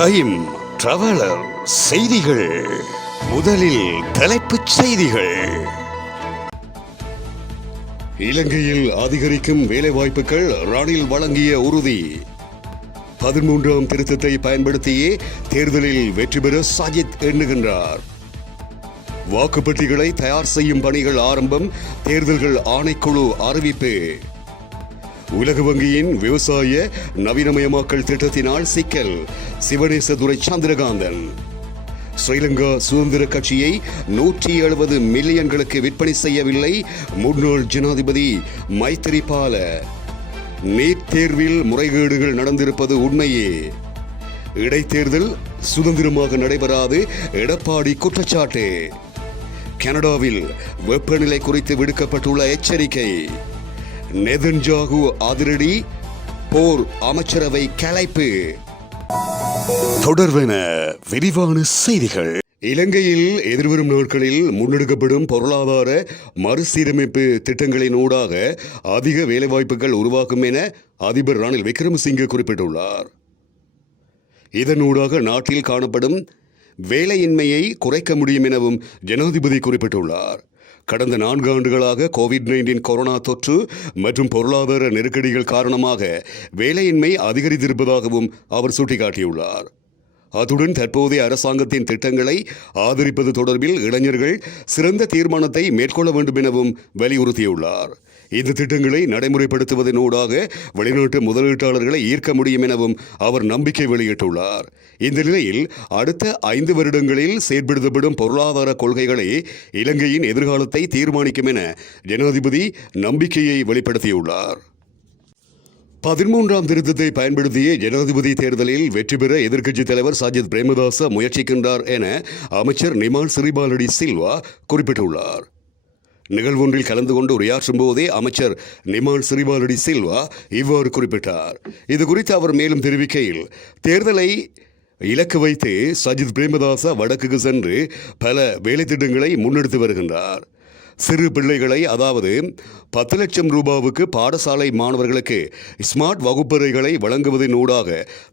Time traveller செய்திகள். முதலில் தலைப்புச் செய்திகள். இலங்கையில் அதிகரிக்கும் வேலைவாய்ப்புகள் ரணில் வழங்கிய உறுதி. 13ஆம் திருத்தத்தை பயன்படுத்தியே தேர்தலில் வெற்றி பெற சஜித் எண்ணுகின்றார். வாக்குப்பெட்டிகளை தயார் செய்யும் பணிகள் ஆரம்பம், தேர்தல்கள் ஆணைக்குழு அறிவிப்பு. உலக வங்கியின் விவசாய நவீனமயமாக்கல் திட்டத்தினால் சிக்கல், சிவனேசதுரை சந்திரகாந்தன். ஸ்ரீலங்கா சுதந்திர கட்சியை 170 மில்லியன்களுக்கு விற்பனை செய்யவில்லை முன்னாள் ஜனாதிபதி மைத்திரிபால. நீட் தேர்வில் முறைகேடுகள் நடந்திருப்பது உண்மையே. இடைத்தேர்தல் சுதந்திரமாக நடைபெறாது எடப்பாடி குற்றச்சாட்டு. கனடாவில் வெப்பநிலை குறித்து விடுக்கப்பட்டுள்ள எச்சரிக்கை. நெதன்யாகு அதிரடி, போர் அமைச்சரவை கலைப்பு. தொடர்வென விரிவான செய்திகள். இலங்கையில் எதிர்வரும் நாட்களில் முன்னெடுக்கப்படும் பொருளாதார மறுசீரமைப்பு திட்டங்களின் ஊடாக அதிக வேலைவாய்ப்புகள் உருவாகும் என அதிபர் ரணில் விக்ரமசிங்கே குறிப்பிட்டுள்ளார். இதனூடாக நாட்டில் காணப்படும் வேலையின்மையை குறைக்க முடியும் எனவும் ஜனாதிபதி குறிப்பிட்டுள்ளார். கடந்த 4 ஆண்டுகளாக கோவிட்-19 கொரோனா தொற்று மற்றும் பொருளாதார நெருக்கடிகள் காரணமாக வேலையின்மை அதிகரித்திருப்பதாகவும் அவர் சுட்டிக்காட்டியுள்ளார். அத்துடன் தற்போதைய அரசாங்கத்தின் திட்டங்களை ஆதரிப்பது தொடர்பில் இளைஞர்கள் சிறந்த தீர்மானத்தை மேற்கொள்ள வேண்டும் எனவும் வலியுறுத்தியுள்ளார். இந்த திட்டங்களை நடைமுறைப்படுத்துவதனூடாக வெளிநாட்டு முதலீட்டாளர்களை ஈர்க்க முடியும் எனவும் அவர் நம்பிக்கை வெளியிட்டுள்ளார். இந்த நிலையில் அடுத்த 5 வருடங்களில் செயற்படுத்தப்படும் பொருளாதார கொள்கைகளே இலங்கையின் எதிர்காலத்தை தீர்மானிக்கும் என ஜனாதிபதி நம்பிக்கையை வெளிப்படுத்தியுள்ளார். 13ஆம் திருத்தத்தை பயன்படுத்திய ஜனாதிபதி தேர்தலில் வெற்றி பெற எதிர்க்கட்சித் தலைவர் சஜித் பிரேமதாச முயற்சிக்கின்றார் என அமைச்சர் நிமால் சிறிபாலடி சில்வா குறிப்பிட்டுள்ளார். நிகழ்வொன்றில் கலந்து கொண்டு உரையாற்றும் போதே அமைச்சர் நிமால் சிறிபாலடி சில்வா இவ்வாறு குறிப்பிட்டார். இது குறித்து அவர் மேலும் தெரிவிக்கையில், தேர்தலை இலக்கு வைத்து சஜித் பிரேமதாச வடக்குக்கு சென்று பல வேலைத்திட்டங்களை முன்னெடுத்து வருகின்றார். சிறு பிள்ளைகளை, அதாவது 10 லட்சம் ரூபாவுக்கு பாடசாலை மாணவர்களுக்கு ஸ்மார்ட் வகுப்பறைகளை வழங்குவதன் ஊடாக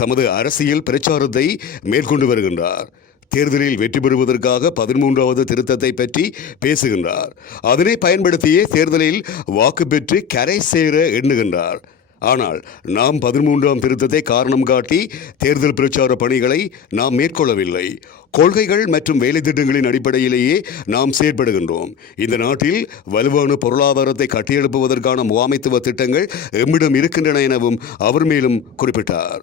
தமது அரசியல் பிரச்சாரத்தை மேற்கொண்டு வருகின்றார். தேர்தலில் வெற்றி பெறுவதற்காக 13வது திருத்தத்தை பற்றி பேசுகின்றார். அதனை பயன்படுத்தியே தேர்தலில் வாக்கு பெற்று கரை சேர எண்ணுகின்றார். ஆனால் நாம் 13ஆம் திருத்தத்தை காரணம் காட்டி தேர்தல் பிரச்சார பணிகளை நாம் மேற்கொள்ளவில்லை. கொள்கைகள் மற்றும் வேலை திட்டங்களின் அடிப்படையிலேயே நாம் செயற்படுகின்றோம். இந்த நாட்டில் வலுவான பொருளாதாரத்தை கட்டியெழுப்புவதற்கான முகாமைத்துவ திட்டங்கள் எம்மிடம் இருக்கின்றன எனவும் அவர் மேலும் குறிப்பிட்டார்.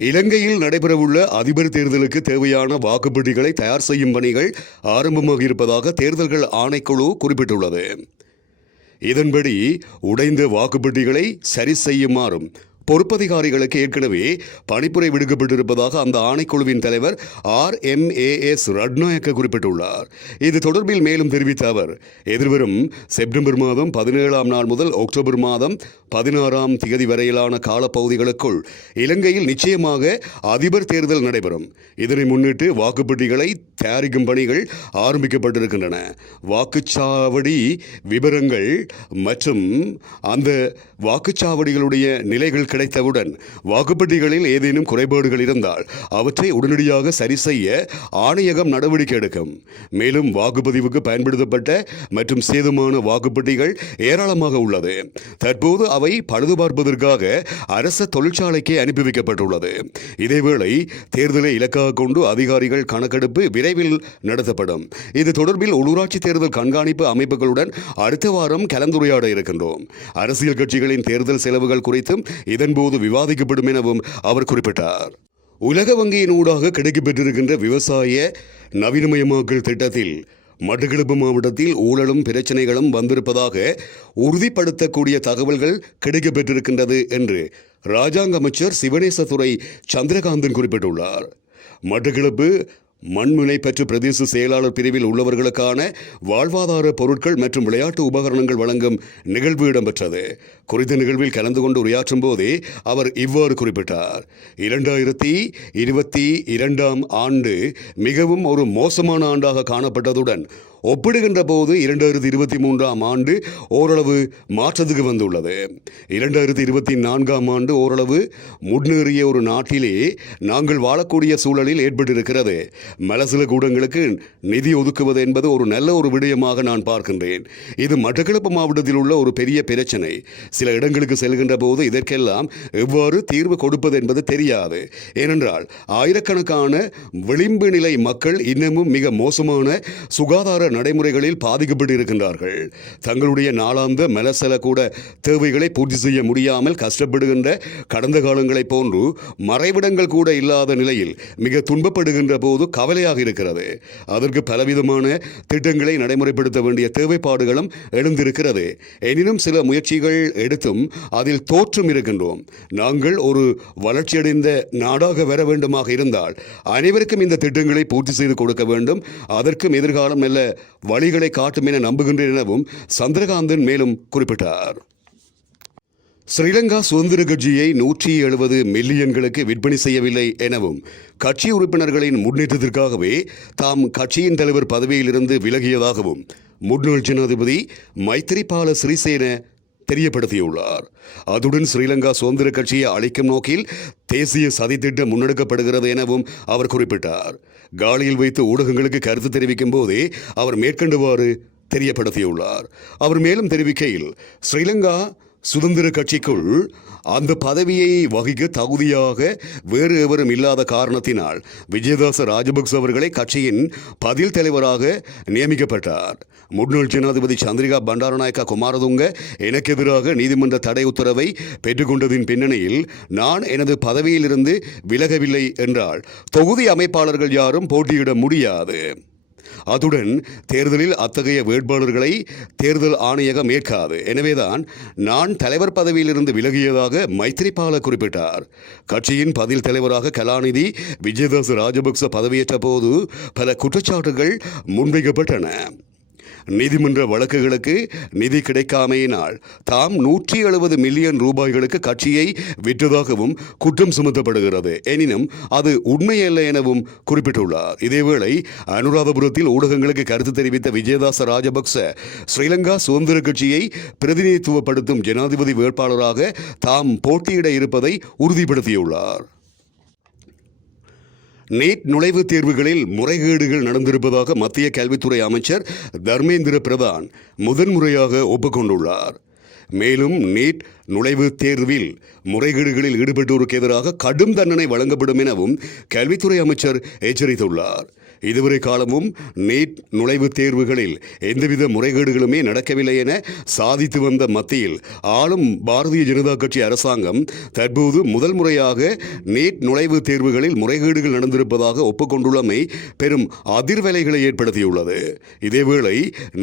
இலங்கையில் நடைபெறவுள்ள அதிபர் தேர்தலுக்கு தேவையான வாக்குப்பெட்டிகளை தயார் செய்யும் பணிகள் ஆரம்பமாக இருப்பதாக தேர்தல்கள் ஆணைக்குழு குறிப்பிட்டுள்ளது. இதன்படி உடைந்த வாக்குப்பெட்டிகளை சரி செய்யுமாறும் பொறுப்பதிகாரிகளுக்கு ஏற்கனவே பணிப்புரை விடுக்கப்பட்டிருப்பதாக அந்த ஆணைக்குழுவின் தலைவர் RMAS ரட்நாயக்க குறிப்பிட்டுள்ளார். இது தொடர்பில் மேலும் தெரிவித்த அவர், எதிர்வரும் செப்டம்பர் மாதம் 17ஆம் நாள் முதல் அக்டோபர் மாதம் 16ஆம் தேதி வரையிலான காலப்பகுதிகளுக்குள் இலங்கையில் நிச்சயமாக அதிபர் தேர்தல் நடைபெறும். இதனை முன்னிட்டு வாக்குப்பெட்டிகளை தயாரிக்கும் பணிகள் ஆரம்பிக்கப்பட்டிருக்கின்றன. வாக்குச்சாவடி விவரங்கள் மற்றும் அந்த வாக்குச்சாவடிகளுடைய நிலைகள் கிடைத்தவுடன் வாக்குப்பெட்டிகளில் ஏதேனும் குறைபாடுகள் இருந்தால் அவற்றை உடனடியாக சரி செய்ய ஆணையகம் நடவடிக்கை எடுக்கும். மேலும் வாக்குப்பதிவுக்கு பயன்படுத்தப்பட்ட மற்றும் சேதமான வாக்குப்பெட்டிகள் ஏராளமாக உள்ளது. தற்போது அவை பழுதுபார்ப்பதற்காக அரச தொழிற்சாலைக்கு அனுப்பி வைக்கப்பட்டுள்ளது. இதேவேளை தேர்தலை இலக்காக கொண்டு அதிகாரிகள் கணக்கெடுப்பு விரைவில் நடத்தப்படும். இது தொடர்பில் உள்ளூராட்சி தேர்தல் கண்காணிப்பு அமைப்புகளுடன் அடுத்த வாரம் கலந்துரையாட இருக்கின்றோம். அரசியல் கட்சிகளின் தேர்தல் செலவுகள் குறித்தும் இதன்போது விவாதிக்கப்படும் எனவும் அவர் குறிப்பிட்டார். உலக வங்கியின் ஊடாக கிடைக்கப்பெற்றிருக்கின்ற விவசாய நவீனமயமாக்கல் திட்டத்தில் மட்டக்களப்பு மாவட்டத்தில் ஊழலும் பிரச்சனைகளும் வந்திருப்பதாக உறுதிப்படுத்தக்கூடிய தகவல்கள் கிடைக்கப்பெற்றிருக்கின்றது என்று இராஜாங்க அமைச்சர் சிவனேசதுரை சந்திரகாந்தன் குறிப்பிட்டுள்ளார். மட்டக்களப்பு மண்முனை பெற்று பிரதேச செயலாளர் பிரிவில் உள்ளவர்களுக்கான வாழ்வாதார பொருட்கள் மற்றும் விளையாட்டு உபகரணங்கள் வழங்கும் நிகழ்வு இடம்பெற்றது. குறித்த நிகழ்வில் கலந்து கொண்டு உரையாற்றும் போதே அவர் இவ்வாறு குறிப்பிட்டார். 2022ஆம் ஆண்டு மிகவும் ஒரு மோசமான ஆண்டாக காணப்பட்டதுடன் ஒப்பிடுகின்ற போது 2023ஆம் ஆண்டு ஓரளவு மாற்றத்துக்கு வந்துள்ளது. 2024ஆம் ஆண்டு ஓரளவு முன்னேறிய ஒரு நாட்டிலே நாங்கள் வாழக்கூடிய சூழலில் ஏற்பட்டிருக்கிறது. மலசில கூடங்களுக்கு நிதி ஒதுக்குவது என்பது ஒரு நல்ல ஒரு விடயமாக நான் பார்க்கின்றேன். இது மட்டக்களப்பு மாவட்டத்தில் உள்ள ஒரு பெரிய பிரச்சனை. சில இடங்களுக்கு செல்கின்ற போது இதற்கெல்லாம் எவ்வாறு தீர்வு கொடுப்பது என்பது தெரியாது. ஏனென்றால் ஆயிரக்கணக்கான விளிம்பு நிலை மக்கள் இன்னமும் மிக மோசமான சுகாதார நடைமுறைகளில் பாதிக்கப்பட்டு இருக்கின்றார்கள். தங்களுடைய நாளாந்த மலசல கூட தேவைகளை பூர்த்தி செய்ய முடியாமல் கஷ்டப்படுகின்ற கடந்த காலங்களைப் போன்று மறைவிடங்கள் கூட இல்லாத நிலையில் மிக துன்பப்படுகின்ற போது கவலையாக இருக்கிறது. அதற்கு பலவிதமான திட்டங்களை நடைமுறைப்படுத்த வேண்டிய தேவைப்பாடுகளும் எழுந்திருக்கிறது. எனினும் சில முயற்சிகள் எடுத்தும் அதில் தோற்றும் இருக்கின்றோம். நாங்கள் ஒரு வளர்ச்சியடைந்த நாடாக வர வேண்டுமாக இருந்தால் அனைவருக்கும் இந்த திட்டங்களை பூர்த்தி செய்து கொடுக்க வேண்டும். அதற்கும் எதிர்காலம் நல்ல வழிகளை காட்டும் என நம்புகின்றேன் எனவும் சந்திரகாந்தன் மேலும் குறிப்பிட்டார். ஸ்ரீலங்கா சுதந்திர கட்சியை 170 மில்லியன்களுக்கு விற்பனை செய்யவில்லை எனவும் கட்சி உறுப்பினர்களின் முன்னேற்றத்திற்காகவே தாம் கட்சியின் தலைவர் பதவியிலிருந்து விலகியதாகவும் முன்னாள் ஜனாதிபதி மைத்திரிபால சிறிசேன தெரியப்படுத்தியுள்ளார். அதுடன் ஸ்ரீலங்கா சுதந்திர கட்சியை அழிக்கும் நோக்கில் தேசிய சதித்திட்டம் முன்னெடுக்கப்படுகிறது எனவும் அவர் குறிப்பிட்டார். காலியில் வைத்து ஊடகங்களுக்கு கருத்து தெரிவிக்கும் போதே அவர் மேற்கண்டவாறு தெரியப்படுத்தியுள்ளார். அவர் மேலும் தெரிவிக்கையில், ஸ்ரீலங்கா சுதந்திர கட்சிக்குள் அந்த பதவியை வகிக்க தகுதியாக வேறு எவரும் இல்லாத காரணத்தினால் விஜயதாச ராஜபக்ச அவர்களை கட்சியின் பதில் தலைவராக நியமிக்கப்பட்டார். முன்னாள் ஜனாதிபதி சந்திரிகா பண்டாரநாயக்கா குமாரதுங்க எனக்கு எதிராக நீதிமன்ற தடை உத்தரவை பெற்றுக்கொண்டதின் பின்னணியில் நான் எனது பதவியிலிருந்து விலகவில்லை என்றால் தொகுதி அமைப்பாளர்கள் யாரும் போட்டியிட முடியாது. அத்துடன் தேர்தலில் அத்தகைய வேட்பாளர்களை தேர்தல் ஆணையகம் ஏற்காது. எனவேதான் நான் தலைவர் பதவியிலிருந்து விலகியதாக மைத்திரிபால குறிப்பிட்டார். கட்சியின் பதில் தலைவராக கலாநிதி விஜயதாச ராஜபக்ச பதவியேற்ற போது பல குற்றச்சாட்டுகள் முன்வைக்கப்பட்டன. நீதிமன்ற வழக்குகளுக்கு நிதி கிடைக்காமையினால் தாம் 170 மில்லியன் ரூபாய்களுக்கு கட்சியை விற்றதாகவும் குற்றம் சுமத்தப்படுகிறது. எனினும் அது உண்மையல்ல எனவும் குறிப்பிட்டுள்ளார். இதேவேளை அனுராதபுரத்தில் ஊடகங்களுக்கு கருத்து தெரிவித்த விஜயதாச ராஜபக்ச ஸ்ரீலங்கா சுதந்திர கட்சியை பிரதிநிதித்துவப்படுத்தும் ஜனாதிபதி வேட்பாளராக தாம் போட்டியிட இருப்பதை உறுதிப்படுத்தியுள்ளார். நீட் நுழைவுத் தேர்வுகளில் முறைகேடுகள் நடந்திருப்பதாக மத்திய கல்வித்துறை அமைச்சர் தர்மேந்திர பிரதான் முதன்முறையாக ஒப்புக்கொண்டுள்ளார். மேலும் நீட் நுழைவுத் தேர்வில் முறைகேடுகளில் ஈடுபட்டோருக்கு எதிராக கடும் தண்டனை வழங்கப்படும் எனவும் கல்வித்துறை அமைச்சர் எச்சரித்துள்ளார். இதுவரை காலமும் நீட் நுழைவுத் தேர்வுகளில் எந்தவித முறைகேடுகளுமே நடக்கவில்லை என சாதித்து வந்த மத்தியில் ஆளும் பாரதிய ஜனதா கட்சி அரசாங்கம் தற்போது முதல் முறையாக நீட் நுழைவுத் தேர்வுகளில் முறைகேடுகள் நடந்திருப்பதாக ஒப்புக்கொண்டுள்ளமை பெரும் அதிர்வலைகளை ஏற்படுத்தியுள்ளது. இதேவேளை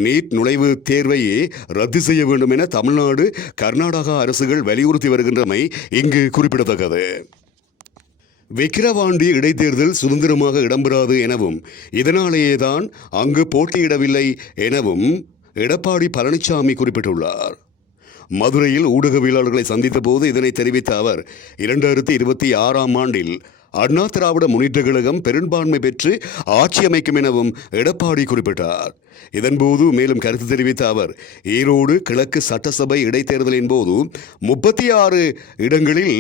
நீட் நுழைவுத் தேர்வையே ரத்து செய்ய வேண்டும் என தமிழ்நாடு, கர்நாடகா அரசுகள் வலியுறுத்தி வருகின்றமை இங்கு குறிப்பிடத்தக்கது. விக்கிரவாண்டி இடைத்தேர்தல் சுதந்திரமாக இடம்பெறாது எனவும் இதனாலேயேதான் அங்கு போட்டியிடவில்லை எனவும் எடப்பாடி பழனிசாமி குறிப்பிட்டுள்ளார். மதுரையில் ஊடகவியலாளர்களை சந்தித்த போது இதனை தெரிவித்த அவர் 2026ஆம் ஆண்டில் அண்ணா திராவிட முன்னேற்றக் கழகம் பெரும்பான்மை பெற்று ஆட்சி அமைக்கும் எனவும் எடப்பாடி குறிப்பிட்டார். இதன்போது மேலும் கருத்து தெரிவித்த அவர் ஈரோடு கிழக்கு சட்டசபை இடைத்தேர்தலின் போது 36 இடங்களில்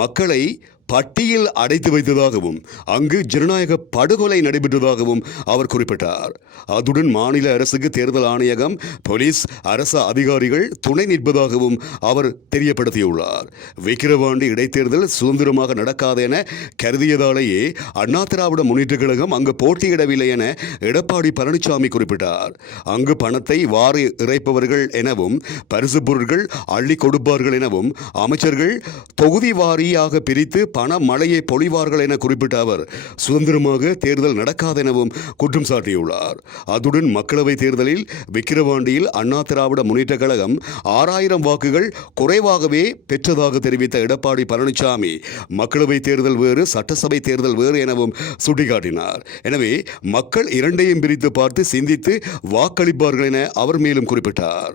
மக்களை பட்டியில் அடைத்து வைத்ததாகவும் அங்கு ஜனநாயக படுகொலை நடைபெற்றதாகவும் அவர் குறிப்பிட்டார். அதுடன் மாநில அரசுக்கு தேர்தல் ஆணையகம், போலீஸ், அரசு அதிகாரிகள் துணை நிற்பதாகவும் அவர் தெரியப்படுத்தியுள்ளார். விக்கிரவாண்டி இடைத்தேர்தல் சுதந்திரமாக நடக்காது என கருதியதாலேயே அண்ணா திராவிட முன்னேற்றக் கழகம் அங்கு போட்டியிடவில்லை என எடப்பாடி பழனிசாமி குறிப்பிட்டார். அங்கு பணத்தை வாரி இறைப்பவர்கள் எனவும் பரிசு பொருட்கள் அள்ளி கொடுப்பார்கள் எனவும் அமைச்சர்கள் தொகுதி வாரியாக பிரித்து பண மழையை பொழிவார்கள் என குறிப்பிட்ட அவர் சுதந்திரமாக தேர்தல் நடக்காதெனவும் குற்றம் சாட்டியுள்ளார். அதுடன் மக்களவைத் தேர்தலில் விக்கிரவாண்டியில் அண்ணா திராவிட முன்னேற்றக் கழகம் 6000 வாக்குகள் குறைவாகவே பெற்றதாக தெரிவித்த எடப்பாடி பழனிசாமி மக்களவைத் தேர்தல் வேறு, சட்டசபை தேர்தல் வேறு எனவும் சுட்டிக்காட்டினார். எனவே மக்கள் இரண்டையும் பிரித்து பார்த்து சிந்தித்து வாக்களிப்பார்கள் என அவர் மேலும் குறிப்பிட்டார்.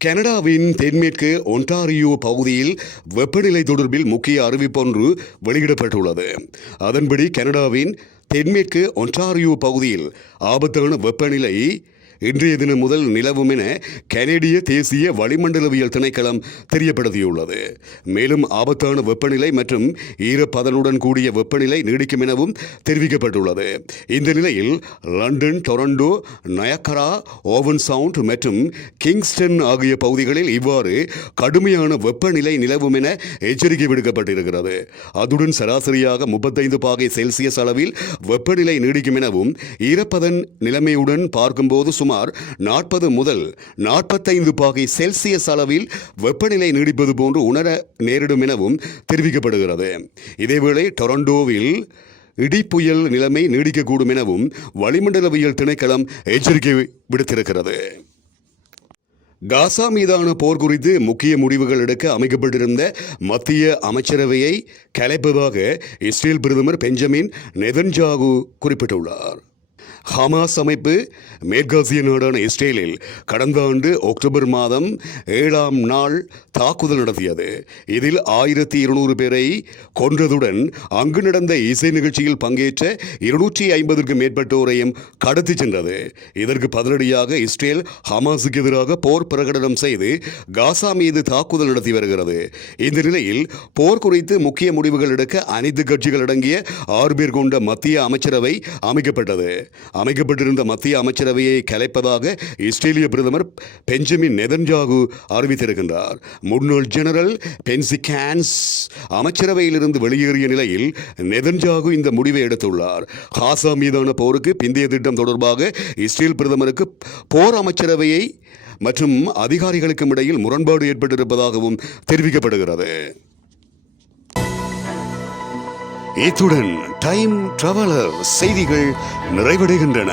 கனடாவின் தென்மேற்கு ஒன்டாரியோ பகுதியில் வெப்பநிலை தொடர்பில் முக்கிய அறிவிப்பொன்று வெளியிடப்பட்டுள்ளது. அதன்படி கனடாவின் தென்மேற்கு ஒன்டாரியோ பகுதியில் ஆபத்தான வெப்பநிலை இன்றைய தினம் முதல் நிலவும் என கனேடிய தேசிய வளிமண்டலவியல் திணைக்களம் தெரியப்படுத்தியுள்ளது. மேலும் ஆபத்தான வெப்பநிலை மற்றும் ஈரப்பதனுடன் கூடிய வெப்பநிலை நீடிக்கும் எனவும் தெரிவிக்கப்பட்டுள்ளது. இந்த நிலையில் லண்டன், டொரண்டோ, நயக்கரா, ஓவன் சவுண்ட் மற்றும் கிங்ஸ்டன் ஆகிய பகுதிகளில் இவ்வாறு கடுமையான வெப்பநிலை நிலவும் என எச்சரிக்கை விடுக்கப்பட்டிருக்கிறது. அதுடன் சராசரியாக 35 பாகை செல்சியஸ் அளவில் வெப்பநிலை நீடிக்கும் எனவும் ஈரப்பதன் நிலைமையுடன் பார்க்கும்போது சுமார் 40 முதல் 45 பாகை செல்சியஸ் அளவில் வெப்பநிலை நீடிப்பது போன்று உணர நேரிடும் எனவும் தெரிவிக்கப்படுகிறது. இதேவேளை டொரண்டோவில் இடிப்புயல் நிலைமை நீடிக்கக்கூடும் எனவும் வளிமண்டலவியல் திணைக்களம் எச்சரிக்கை விடுத்திருக்கிறது. காசா மீதான போர் குறித்து முக்கிய முடிவுகள் எடுக்க அமைக்கப்பட்டிருந்த மத்திய அமைச்சரவையை கலைப்பதாக இஸ்ரேல் பிரதமர் பெஞ்சமின் நெதன்யாகு குறிப்பிட்டுள்ளார். ஹமாஸ் அமைப்பு மேற்காசிய நாடான இஸ்ரேலில் கடந்த ஆண்டு அக்டோபர் மாதம் 7ஆம் நாள் தாக்குதல் நடத்தியது. இதில் 1200 பேரை கொன்றதுடன் அங்கு நடந்த இசை நிகழ்ச்சியில் பங்கேற்ற 250க்கும் மேற்பட்டோரையும் கடத்தி சென்றது. இதற்கு பதிலடியாக இஸ்ரேல் ஹமாஸுக்கு எதிராக போர் பிரகடனம் செய்து காசா மீது தாக்குதல் நடத்தி வருகிறது. இந்த நிலையில் போர் குறித்து முக்கிய முடிவுகள் எடுக்க அனைத்து கட்சிகள் அடங்கிய 6 பேர் கொண்ட மத்திய அமைச்சரவை அமைக்கப்பட்டது. அமைக்கப்பட்டிருந்த மத்திய அமைச்சரவையை கலைப்பதாக இஸ்ரேலிய பிரதமர் பெஞ்சமின் நெதன்யாகு அறிவித்திருக்கின்றார். முன்னாள் ஜெனரல் பென்சி கேன்ஸ் அமைச்சரவையிலிருந்து வெளியேறிய நிலையில் நெதன்யாகு இந்த முடிவை எடுத்துள்ளார். காசா மீதான போருக்கு பிந்தைய திட்டம் தொடர்பாக இஸ்ரேல் பிரதமருக்கு போர் அமைச்சரவையை மற்றும் அதிகாரிகளுக்கும் இடையில் முரண்பாடு ஏற்பட்டிருப்பதாகவும் தெரிவிக்கப்படுகிறது. இத்துடன் டைம் டிராவலர் செய்திகள் நிறைவடைகின்றன.